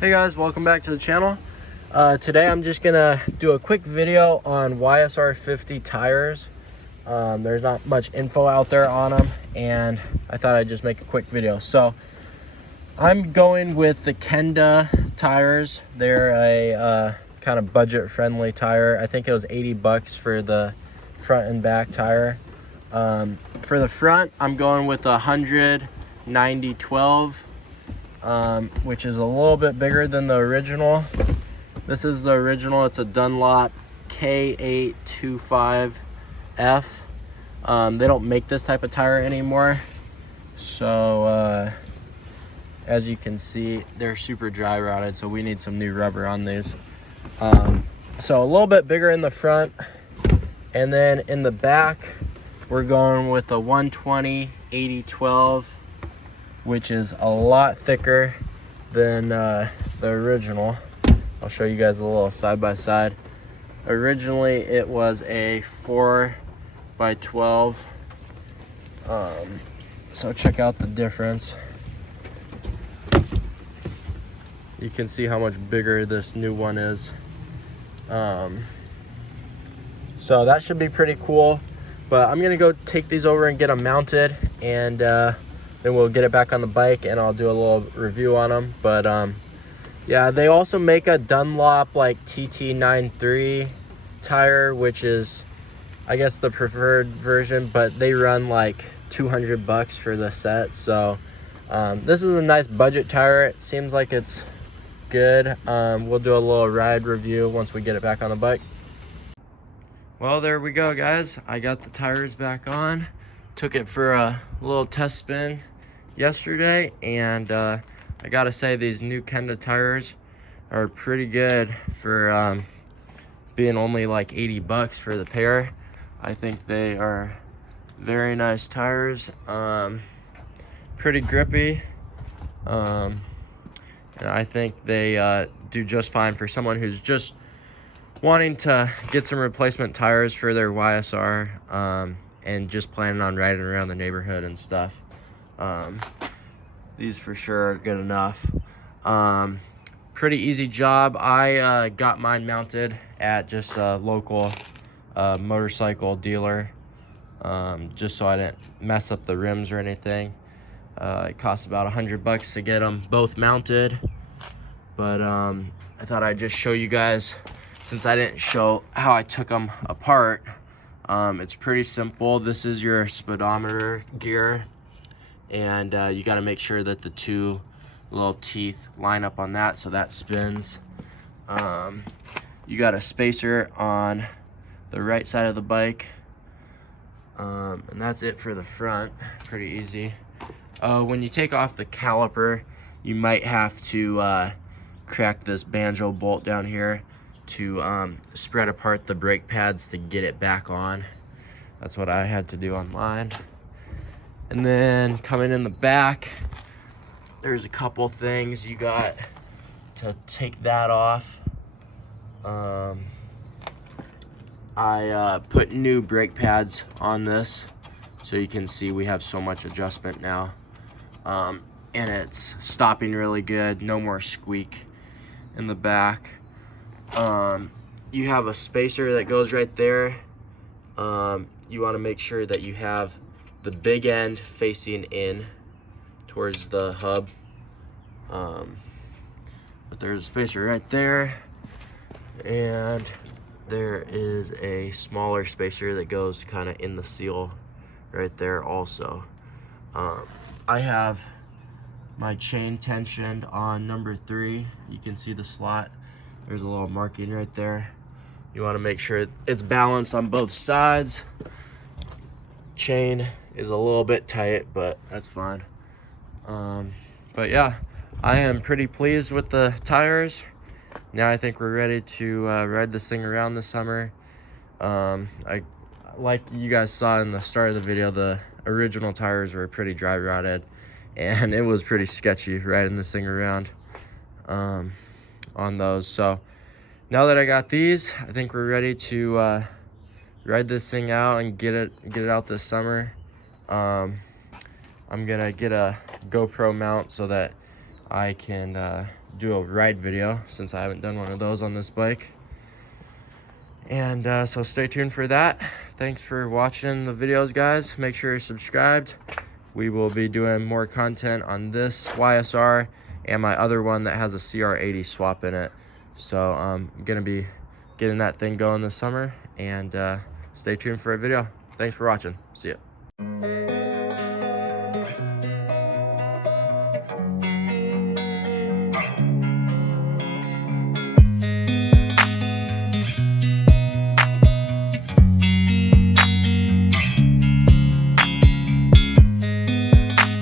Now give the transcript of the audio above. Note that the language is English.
Hey guys, welcome back to the channel. Today I'm just gonna do a quick video on YSR50 tires. There's not much info out there on them, and I thought I'd just make a quick video. So I'm going with the Kenda tires. They're a kind of budget-friendly tire. I think it was 80 bucks for the front and back tire. For the front, I'm going with a 190/12. Which is a little bit bigger than the original. This is the original. It's a Dunlop K825F. They don't make this type of tire anymore, so as you can see, they're super dry rotted, so we need some new rubber on these. So a little bit bigger in the front, and then in the back we're going with a 120/80/12, which is a lot thicker than the original. I'll show you guys a little side by side. Originally it was a 4x12, so check out the difference. You can see how much bigger this new one is. So that should be pretty cool, but I'm gonna go take these over and get them mounted, and then we'll get it back on the bike and I'll do a little review on them. But yeah, they also make a Dunlop like TT93 tire, which is I guess the preferred version, but they run like 200 bucks for the set. So this is a nice budget tire. It seems like it's good. We'll do a little ride review once we get it back on the bike. Well, there we go, guys. I got the tires back on. Took it for a little test spin yesterday, and I gotta say, these new Kenda tires are pretty good for being only like 80 bucks for the pair. I think they are very nice tires, pretty grippy, and I think they do just fine for someone who's just wanting to get some replacement tires for their YSR, and just planning on riding around the neighborhood and stuff. These for sure are good enough. Pretty easy job. I got mine mounted at just a local motorcycle dealer, just so I didn't mess up the rims or anything. It cost about 100 bucks to get them both mounted, but I thought I'd just show you guys, since I didn't show how I took them apart. It's pretty simple. This is your speedometer gear, and you got to make sure that the two little teeth line up on that, so that spins. You got a spacer on the right side of the bike, and that's it for the front. Pretty easy. When you take off the caliper, you might have to crack this banjo bolt down here to spread apart the brake pads to get it back on. That's what I had to do on mine. And then coming in the back, there's a couple things you got to take that off. I put new brake pads on this, so you can see we have so much adjustment now, and it's stopping really good. No more squeak in the back. You have a spacer that goes right there. You want to make sure that you have the big end facing in towards the hub, but there's a spacer right there, and there is a smaller spacer that goes kind of in the seal right there also. I have my chain tensioned on number 3. You can see the slot. There's a little marking right there. You want to make sure it's balanced on both sides. Chain is a little bit tight, but that's fine. But yeah, I am pretty pleased with the tires. Now I think we're ready to ride this thing around this summer. Like you guys saw in the start of the video, the original tires were pretty dry rotted, and it was pretty sketchy riding this thing around on those. So now that I got these, I think we're ready to ride this thing out and get it out this summer. I'm gonna get a GoPro mount so that I can do a ride video since I haven't done one of those on this bike. And so stay tuned for that. Thanks for watching the videos, guys. Make sure you're subscribed. We will be doing more content on this YSR and my other one that has a CR80 swap in it. So I'm gonna be getting that thing going this summer, and stay tuned for a video. Thanks for watching. See ya.